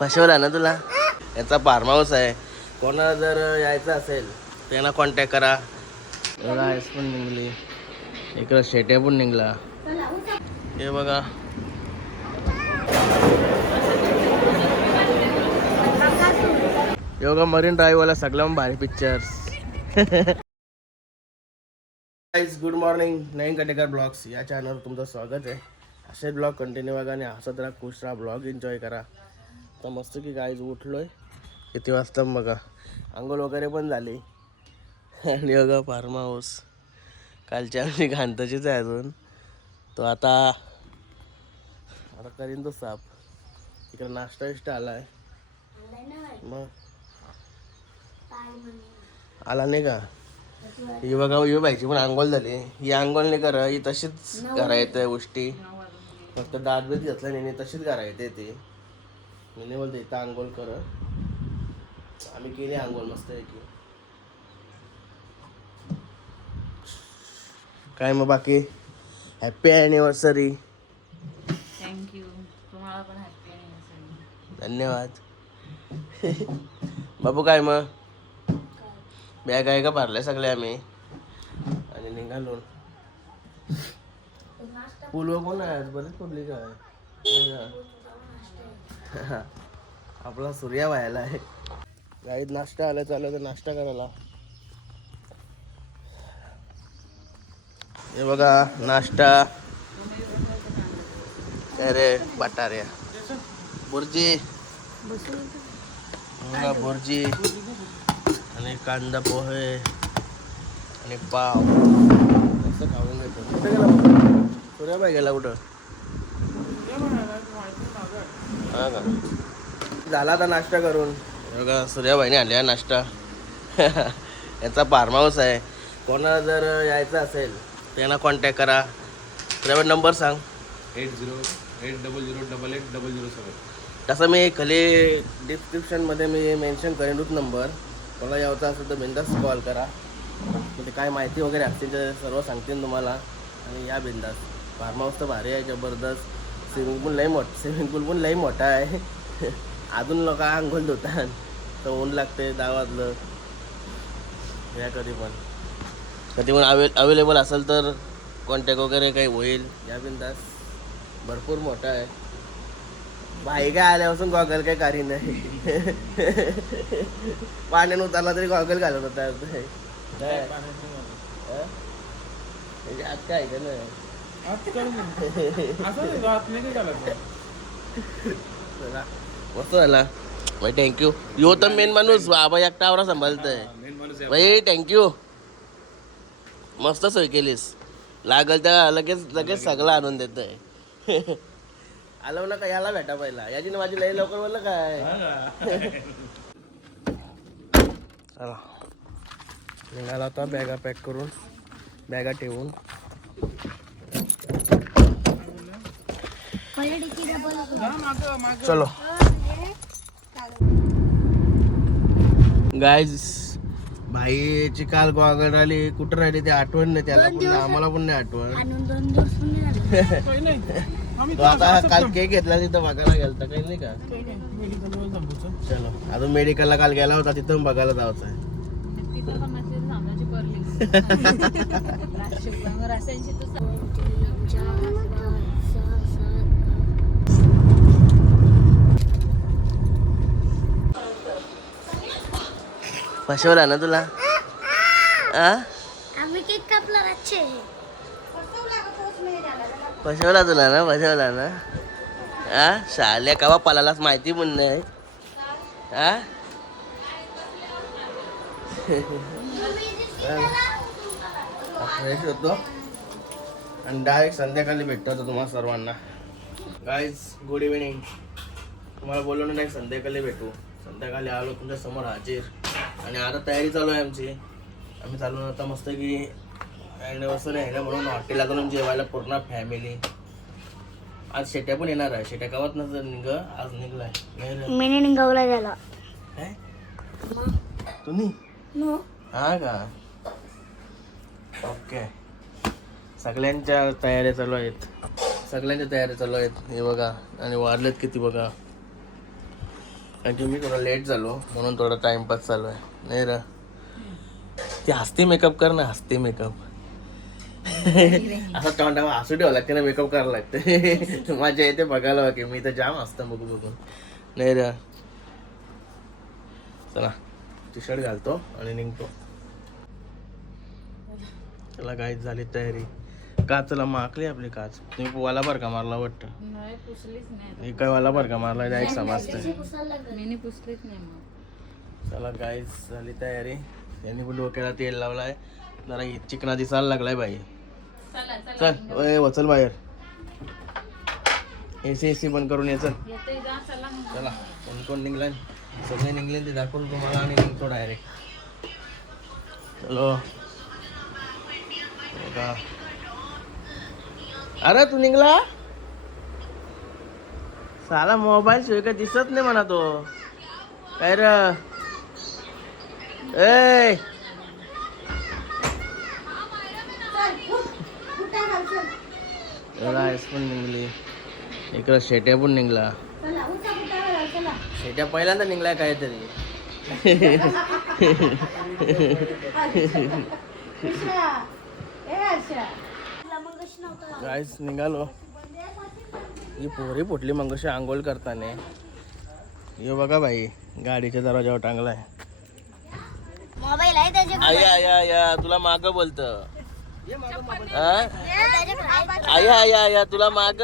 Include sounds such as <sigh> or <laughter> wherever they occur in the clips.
फसवला ना तुला? याचा फार्म हाऊस आहे. कोणाला जर यायचं असेल त्यांना कॉन्टॅक्ट करा. बघा आईस पण निघली. इकडं शेट्या पण निघला. हे बघा. योगा मरीन ड्राईव्हवाला सगळं भारी pictures <laughs> good morning Naveen Katekar blogs या चॅनलवर तुमचं स्वागत आहे. असे ब्लॉग कंटिन्यू बघा आणि हसत राहा खुश राहा ब्लॉग एन्जॉय करा. तर मस्त की गाईज उठलोय. किती वाजता बघा. आंघोळ वगैरे पण झाली. आणि बघा फार्म हाऊस. कालची आमची घांताचीच आहे अजून. तो आता आता करीन तो साफ इकडे नाश्ता विष्टा आला आहे मग? आला नाही का? ही बघा ही बाईची पण आंघोळ झाली. ही आंघोळ नाही करा ही तशीच करा येते गोष्टी. फक्त दात बीत घेतला नाही तशीच करा येते ते. मी नाही बोलते इथं आंघोळ कर. आम्ही केली आंघोळ मस्त की काय मग बाकी? हॅपी ॲनिव्हर्सरी थँक्यू तुम्हाला पण हॅपी अनिव्हर्सरी धन्यवाद. <laughs> बाबू काय मग? बॅग आहे का भरल्या सगळे आम्ही. आणि निघालो. पूलवर कोण आहे आज? बरेच पब्लिक आहे. आपला सूर्या व्हायला आहे. गाईत नाश्ता आला चालू तर नाश्ता करायला. हे बघा नाश्ता. काय रे बटाऱ्या बुर्जी बुर्जी. आणि कांदा पोहे आणि पाव. असं खाऊन घेतो. कुठे गेला? सूर्याबाई गेला कुठं? हा का? झाला आता नाश्ता करून. बघा सूर्याबाईने आणल्या नाश्ता. <laughs> याचा फार्म हाऊस आहे. कोणाला जर यायचं असेल त्यांना कॉन्टॅक्ट करा. सूर्याबाई नंबर सांग. Eight zero eight double zero double eight double zero seven तसं मी खाली डिस्क्रिप्शनमध्ये मी मेन्शन करेन रूट नंबर. कोणाला यावचा असेल तर बिंदास कॉल करा. म्हणजे काय माहिती वगैरे असतील ते सर्व सांगतील तुम्हाला. आणि या बिंदास. फार्म हाऊस तर भारी आहे जबरदस्त. स्विमिंग पूल लई मोठ स्विमिंग पूल पण लई मोठा आहे. <laughs> अजून लोक आंघोळ धुतात. तर ऊन लागते दहा वाजलं या कधी पण. कधी पण अवे अवेलेबल असेल तर कॉन्टॅक्ट वगैरे काही होईल. या बिंदास. भरपूर मोठा आहे. बाई काय आल्यापासून गॉगल काय काही नाही. पाण्यात उतरला तरी गॉगल घालत होता. काय? हं? म्हणजे आज काय का नाही. चला. मस्त झाला. भाई थँक्यू यो तर मेन माणूस बाबा एकटा आवरा सांभाळतोय. भाई थँक्यू मस्त सोय केलीस. लागल त्या लगेच लगेच सगळं आणून देत आहे <laughs> आलो ना का? याला भेटा पहिला. याची ना माझी लई लवकर बोललं काय? चला. निघाला आता बॅगा पॅक करून. बॅगा ठेवून. चलो. गाईज भाईची काल गॉगल राहिली कुठं राहिली ते आठवण नाही त्याला पण नाही, आम्हाला पण नाही आठवण. आणून दोन दिवस पण नाही. झाले. तो आता काल केक घेतला तिथं बघायला गेलता काही नाही का? चलो. अजून मेडिकलला काल गेला होता तिथं बघायला जायचं आहे. पण सामनाची परली. <laughs> असायची फसवला ना तुला? फसवला तुला ना फसवला ना? आ? शाल्या कवा पालालाच माहिती पण नाही. फ्रेश होतो. आणि डायरेक्ट संध्याकाळी भेटतो आता तुम्हाला सर्वांना. गाईज गुड इव्हिनिंग तुम्हाला बोललो ना डायरेक्ट संध्याकाळी भेटू. संध्याकाळी आलो तुमच्यासमोर हाजीर. आणि आता तयारी चालू आहे आमची. आम्ही चालू आता मस्त की अॅनिव्हर्सरी आहे ना म्हणून हॉटेल लागून जेवायला पूर्ण फॅमिली आज शेट्या पण येणार आहे. शेट्या गावात नसतं निघ आज निघलाय. मिनी निघावला गेला काय? तुम्ही? नो. हा का? ओके. सगळ्यांच्या तयाऱ्या चालू आहेत. सगळ्यांच्या तयाऱ्या चालू आहेत. हे बघा. आणि वारलेत किती बघा. आणि मी थोडा लेट झालो म्हणून थोडा टाइमपास चालू आहे. नाही र. ती हसती मेकअप कर ना हसती मेकअप असं तोंडावर हसू ठेवावं लागते ना मेकअप करावं लागते. माझ्या इथे बघायला की मी तर जाम असतं बघू बघून. नाही र. चला टी शर्ट घालतो आणि निघतो. चला काहीच झाली तयारी. काचला माकली आपली काच. तुम्ही वाला बरं का मारला वाटतं? नाही पुसलीच नाही मी काय वाला बरं का मारला? डायरेक्ट समजतंय मी पुसलीच नाही चला गाईच झाली तयारी. यांनी पण डोक्याला तेल लावलाय. जरा चिकना दिसायला लागलाय बाई. चला वचल बाहेर. एसी एसी बंद करून ये चल. चला कोण कोण निघलाय? सगळे निघले ते दाखवून तुम्हाला आणि निघतो डायरेक्ट चलो. बघा. अरे तू निघला? साला मोबाईल शिवाय काय दिसत नाही म्हणा तो. काय र? ए! पण निघली इकडं शेट्या पण निघला. शेट्या पहिल्यांदा निघलाय काहीतरी. <laughs> गाईस निघालो. ही पोरी फुटली मग कशी आंघोळ करताना. हे बघा बाई गाडीच्या दरवाजावर टांगलाय. मोबाईल आहे त्याच्याकडे आया आया आया तुला माग बोलत. आया आया आया तुला माग.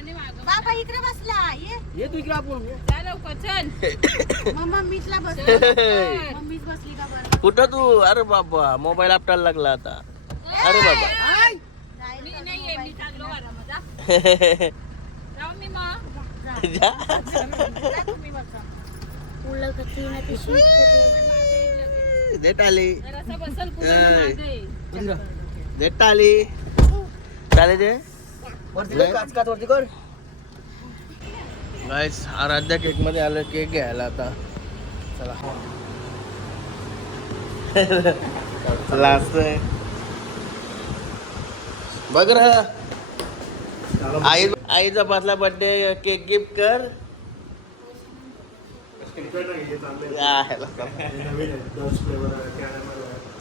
कुठे बाबा इकडे बसला ये. ये तू इकडे आपण. जा लवकर चल. <coughs> मम्मा मीचला बस कुठं मम्मीच बसली का बरं? तू? अरे बाबा मोबाईल आपटायला लागला आता. अरे बाबा. मी नाही आहे मी चाललो <laughs> <laughs> गाईस आराध्या केकमध्ये आलं केक घ्यायला आता. चला. <laughs> बघ र. आई आईचा पाचला बर्थडे केक गिफ्ट कर.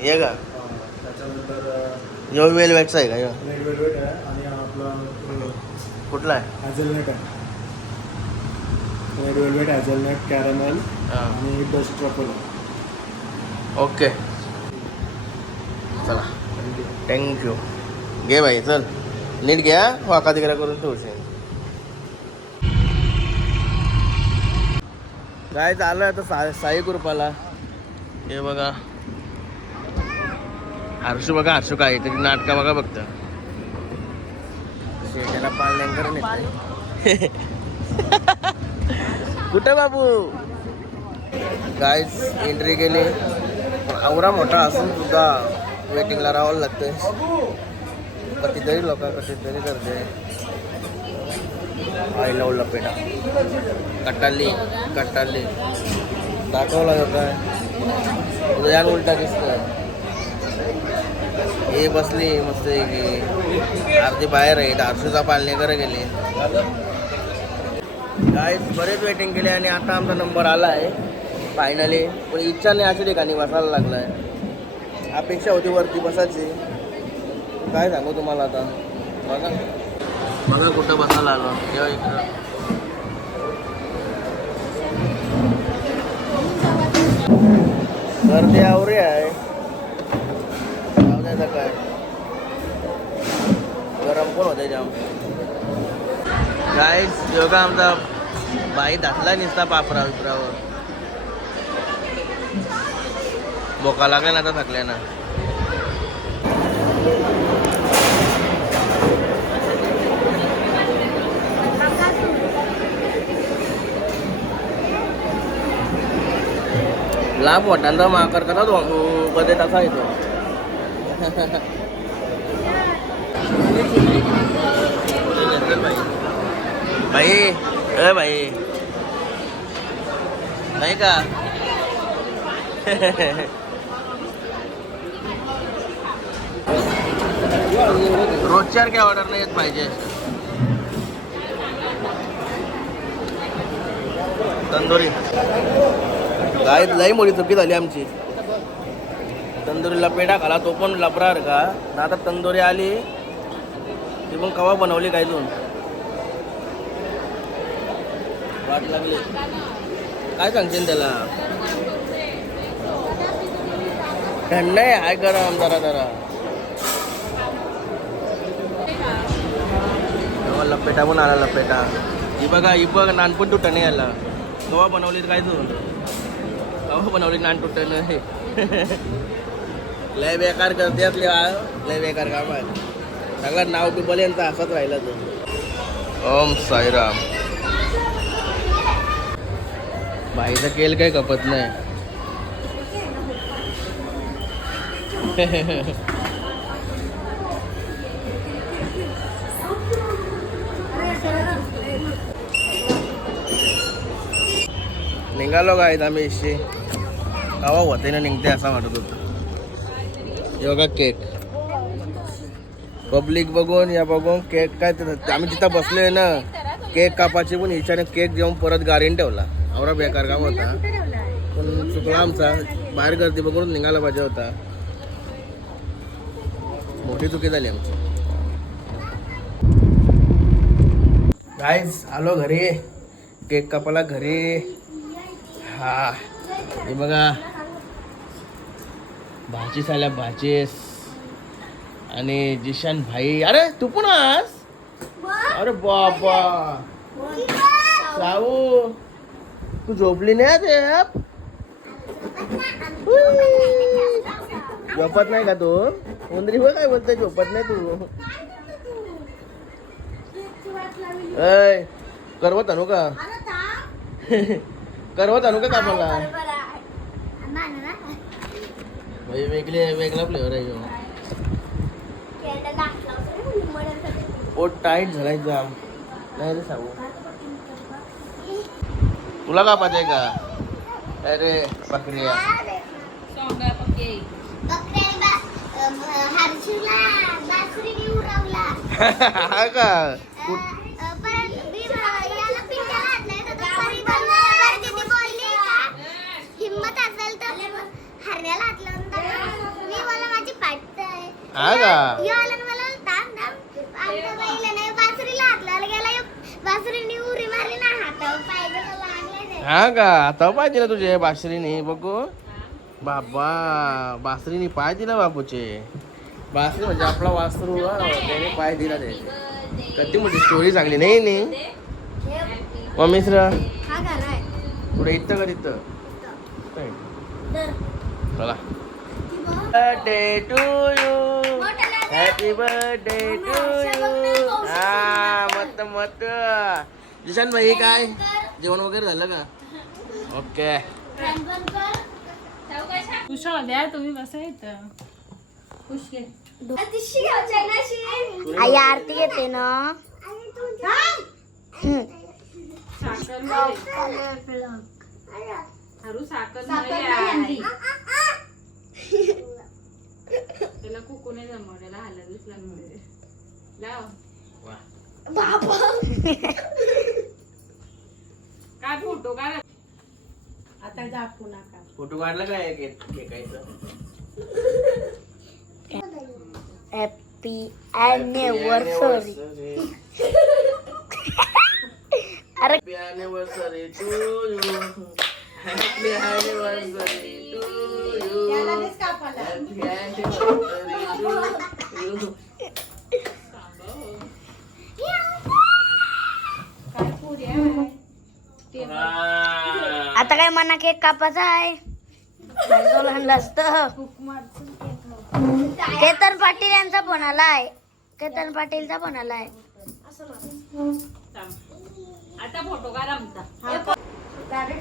या, का यो वेलवेटचा आहे का यो? आणि आपला कुठला आहे? हॅझलनट आहे. Red velvet hazelnut caramel. आणि डस्ट ट्रफल ओके. चला. थँक्यू घे बाई चल. नीट घ्या वाका तिकडे करून ठेवशील. काय चालू आहे आता सा साई कृपाला? हे बघा. हर्षू बघा हर्षू काय तरी नाटका बघा बघतं पाळण्याकर <laughs> कुठे बाबू? गाईज एंट्री केली आवरा मोठा असून सुद्धा वेटिंगला राहावं लागतं कधीतरी लोक कधीतरी करते आय लव लपेटा. कट्टाली कट्टाली. दाखवला काय? उद्या उलटा दिसतोय. हे बसली मस्त की आरती बाहेर आहे आरसूचा पालनेकर गेले. काय बरेच वेटिंग केले आणि आता आमचा नंबर आला आहे फायनली पण इच्छा नाही अशा ठिकाणी बसायला लागला आहे अपेक्षा होती वरती बसायची. काय सांगू तुम्हाला आता? बघा. बघा कुठं बसायला आलो. तेव्हा इकडं. गर्दी आवरे आहे. जाऊ काय? गरम पण होतं जाम काय योगा आमचा बाई दाखला निसता पापरा विपरावर बोका लागल्या ना आता थकल्या ना. लाभ वाटायला माकर कसा तो कधी तसा येतो भाई अरे भाई। नाही का? रोजच्या काय ऑर्डर नाही येत पाहिजे. तंदोरी. लई मोठी चुकी झाली आमची. तंदुरीला पेढा खाला तो पण लपरार का? ना आता तंदुरी आली ती पण कवा बनवली काय तून वाट लागली. काय सांगशील त्याला? थंड आहे हाय गरम जरा जरा. तेव्हा लपेटा पण आला लपेटा. ही बघा ही बघ नान पण नाही आला कवा बनवली काय तू कवा बनवली नान तुटं नाही लय बेकार करते आपली आ लय बेकार काम आहे. सगळं नाव टुबल यांचं असंच राहिलं तू. ओम साईराम. बाईचं केल काही कपत नाही. निघालो काय आम्ही इशे. कवा होते ना निघते असं वाटत होतं. योगा केक. पब्लिक बघून या बघून केक काय आम्ही तिथं बसलोय ना. केक कापाची पण हिच्याने केक घेऊन परत गाडीन ठेवला. आवरा बेकार काम होता. पण चुकला आमचा. बाहेर गर्दी बघून निघायला पाहिजे होता. मोठी चुकी झाली आमची. गाईज आलो घरी. केक कापाला घरी. हा. हे बघा. भाजीस आल्या भाजीस. आणि जिशान भाई. अरे तू पण आज अरे बाबा. साऊ तू झोपली नाही? उई. झोपत नाही का तू? उंदरी बघ काय बोलते झोपत नाही तू. ऐ करवत आणू का? <laughs> करवत आणू का कापाला म्हणजे वेगळे वेगळा फ्लेवर आहे. पोट टाईट झालाय जाम नाही रे सांगू तुला का पाहिजे का? अरे पक्के. <laughs> हा का कुठ- हिम्मत असेल तर हरण्याला हातल्यानंतर मी मला माझी पाठ आहे हा का? यो आला ना मला दाम दाम आमच्या बाईला नाही बासरीला हातला गेला यो बासरीने उरी मारली ना हातावर पाहिजे लागले नाही हा का? आता पाय दिला तुझे बासरीने बघू. बाबा बासरीने पाय दिला बापूचे बासरी म्हणजे आपला वासरू हा, त्याने पाय दिला ते. कधी मोठी स्टोरी सांगली नाही नाही. मग मिश्र हा आहे पुढे इथं का तिथं. दर. चला. Birthday to you happy birthday to you हा मत मत जिशान भाई काय? जेवण वगैरे झालं का? ओके. कुशल द्या तुम्ही बसा इथं. खुश घे. आई आरती घेते ना. साखर नाही. साखर नाही आहे. त्याला कुकू नाही जमवण्याला हलतच लागते लाव. काय फोटो काढ. आता दाखवू नका. फोटो काढला काय केक केकायचं हॅपी अॅनिव्हर्सरी अरे happy anniversary to you happy anniversary to आता काय मना केक कापायचा आहे? असतं केतन पाटील यांचा फोन आलाय. केतन पाटीलचा फोन आलाय. आता फोटो काढ आमचा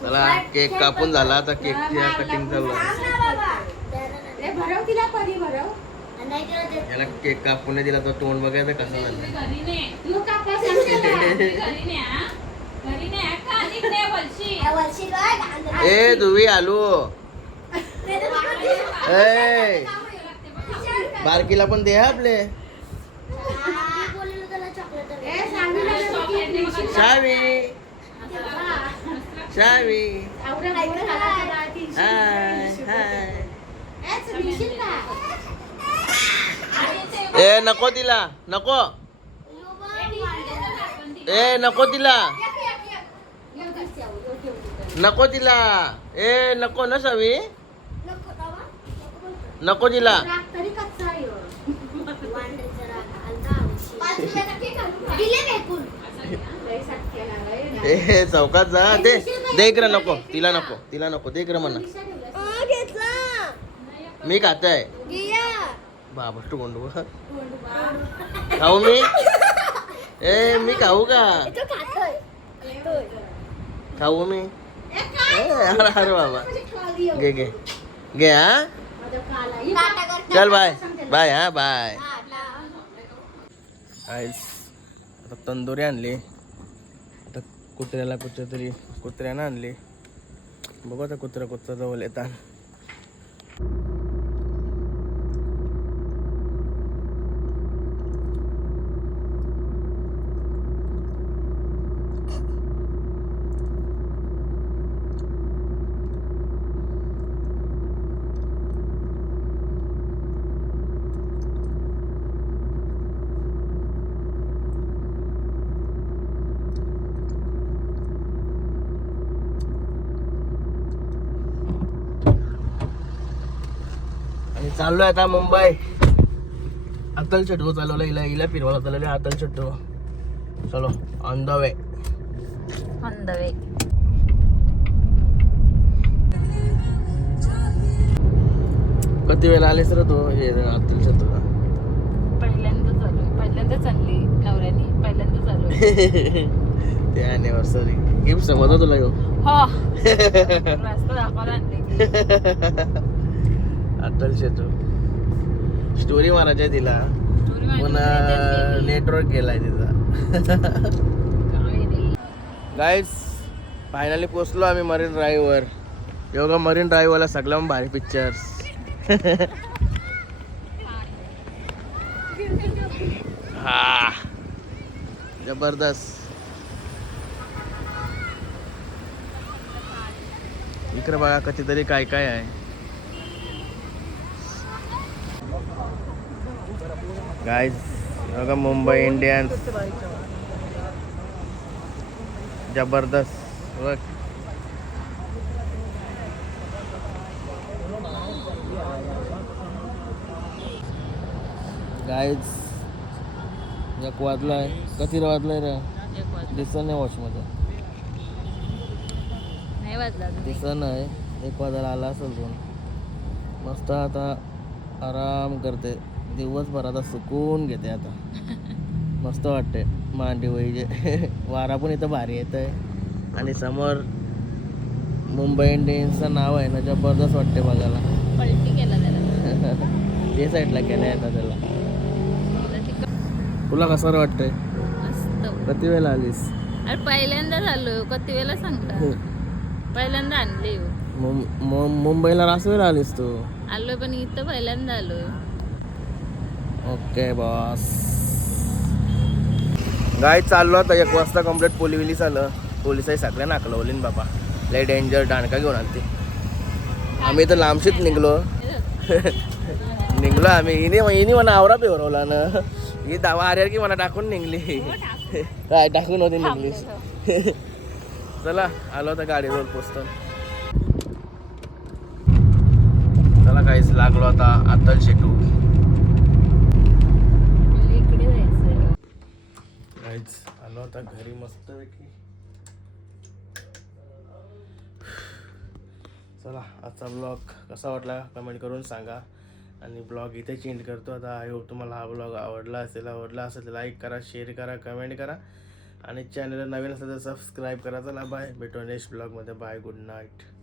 चला केक कापून झाला आता केकची कटिंग चालू आहे. याला केक कापून नाही दिला तर तोंड बघायचं कसं झालं तू <laughs> हा? हा? का? वळशी. ए दुवी आलू. ए बारकीला पण दे हा आपले. शावी शावी हाय हाय. ए नको तिला नको. ए नको तिला. नको तिला. ए नको ना शावी नको तिला. <laughs> ए चौकात जा. दे इकडे नको. तिला नको तिला नको. दे इकडे म्हणा. मी खातोय. गिया. बाबा तू गोंडू खाऊ मी? ए मी खाऊ का? खाऊ मी? ए, अरे अरे बाबा. घे घे. घे हा? चल बाय. बाय हा बाय. आता तंदुरी आणली. आता कुत्र्याला कुठच्या तरी कुत्र्यानं आणली. बघू आता कुत्रा कुत्रा जवळ येतात. चाललोय आता मुंबई. अतल चटो चालवलं हिला हिला फिरवायला चालवलं अतल चटो चलो on the way on the way किती वेळा आलेस रे तू हे अतल चटो पहिल्यांदा चालू पहिल्यांदा चालली नवऱ्याने. पहिल्यांदा चालू <laughs> ते अॅनिव्हर्सरी गिफ्ट समजतो तुला ह्यो हो. <laughs> रस्ता दाखवायला आणले <laughs> अतल चटो स्टोरी मारायची आहे तिला. पण नेटवर्क गेलाय तिचा. <laughs> गाईज फायनली पोचलो आम्ही मरीन ड्राईव्हवर योगा मरीन ड्राईव्हरला सगळ्यात भारी पिक्चर्स <laughs> हा. जबरदस्त. इकडे बघा कितीतरी काय काय आहे. गाईज बघा मुंबई इंडियन्स जबरदस्त बघ गाईज एक वाजलाय. किती वाजलाय रे? दिसत नाही वॉचमध्ये नाही वाजला. दिसत नाही. एक वाजायला आला असेल दोन. मस्त आता आराम करते. दिवसभराचा सुकून घेते आता. मस्त वाटते. मांडी वहीचे <laughs> वारा पण इथं भारी येत आहे आणि समोर मुंबई इंडियन्सचं नाव आहे ना जबरदस्त वाटते बघायला. पलटी केला त्याला. <laughs> ते साईडला केलं येतं त्याला. तिला कसं वाटतंय? मस्त. किती वेळेला आलीस? अरे पहिल्यांदा झालो. किती वेळा सांगता पहिल्यांदा आणले. मुंबईला रास वेळेला आलीस तू? आलोय पण इथं पहिल्यांदा आलोय. ओके बॉस गाय चाललो आता. एक वाजता कंप्लीट पोलिविली आलं. पोलिसाही सगळ्या नाकलवलीन बाबा. लय डेंजर डाणका घेऊन आलते. आम्ही तर लांबशीच निघलो. निघलो आम्ही. हिने हिने म्हणा आवरा पेवरवला ना. ही दावा आर्यार की म्हणा टाकून निघली. काय टाकून होती निघली. चला आलो आता गाडीवर पोचतो चला काहीच लागलो आता अतल शेटू इकडे जायचं गाईज आलो आता घरी मस्तपैकी चला आजचा ब्लॉग कसा वाटला कमेंट करून सांगा आणि ब्लॉग इथे चेंज करतो आता आय होप तुम्हाला हा ब्लॉग आवडला असेल आवडला असेल तर लाईक करा शेअर करा कमेंट करा आणि चॅनलला नवीन असेल तर सबस्क्राईब करा चला बाय भेटो नेक्स्ट ब्लॉगमध्ये बाय गुड नाईट